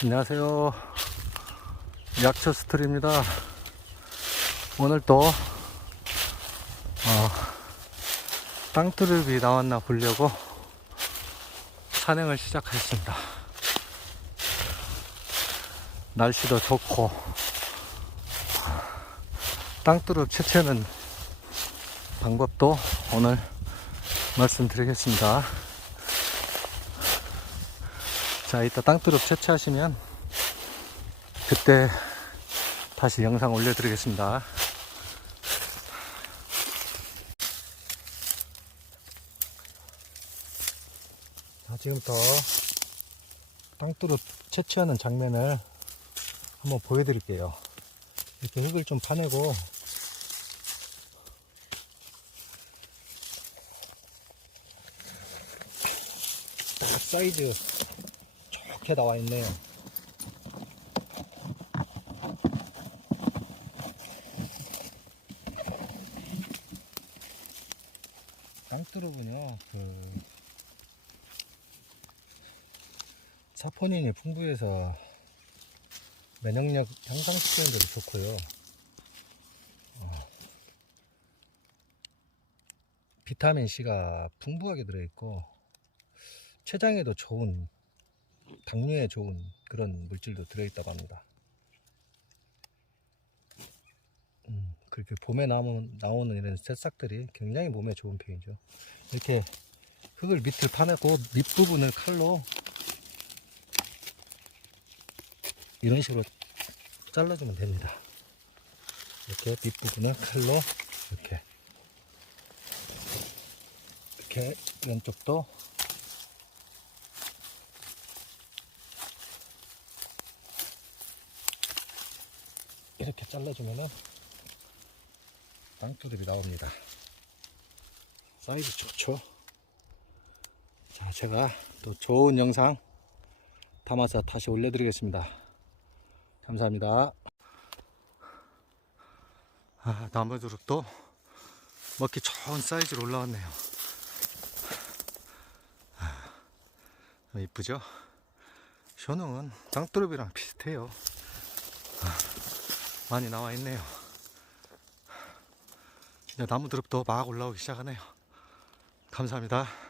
안녕하세요. 약초 스토리입니다. 오늘 또, 어, 땅두릅이 나왔나 보려고 산행을 시작했습니다. 날씨도 좋고, 땅두릅 채취하는 방법도 오늘 말씀드리겠습니다. 자, 이따 땅두릅 채취하시면 그때 다시 영상 올려드리겠습니다. 자, 지금부터 땅두릅 채취하는 장면을 한번 보여드릴게요. 이렇게 흙을 좀 파내고 딱 사이즈 좋게 나와 있네요. 땅두릅은요, 그, 사포닌이 풍부해서 면역력 향상시키는 데도 좋고요. 어, 비타민 C가 풍부하게 들어있고, 췌장에도 좋은 당뇨에 좋은 그런 물질도 들어있다고 합니다. 음, 그렇게 봄에 나오는, 나오는 이런 새싹들이 굉장히 몸에 좋은 편이죠. 이렇게 흙을 밑을 파내고 밑부분을 칼로 이런 식으로 잘라주면 됩니다. 이렇게 밑부분을 칼로 이렇게 이렇게 왼쪽도 이렇게 잘라주면은 땅두릅이 나옵니다. 사이즈 좋죠? 자, 제가 또 좋은 영상 담아서 다시 올려드리겠습니다. 감사합니다. 아, 나무두릅도 먹기 좋은 사이즈로 올라왔네요. 아, 이쁘죠? 효능은 땅두릅이랑 비슷해요. 많이 나와 있네요. 이제 나무드릅도 막 올라오기 시작하네요. 감사합니다.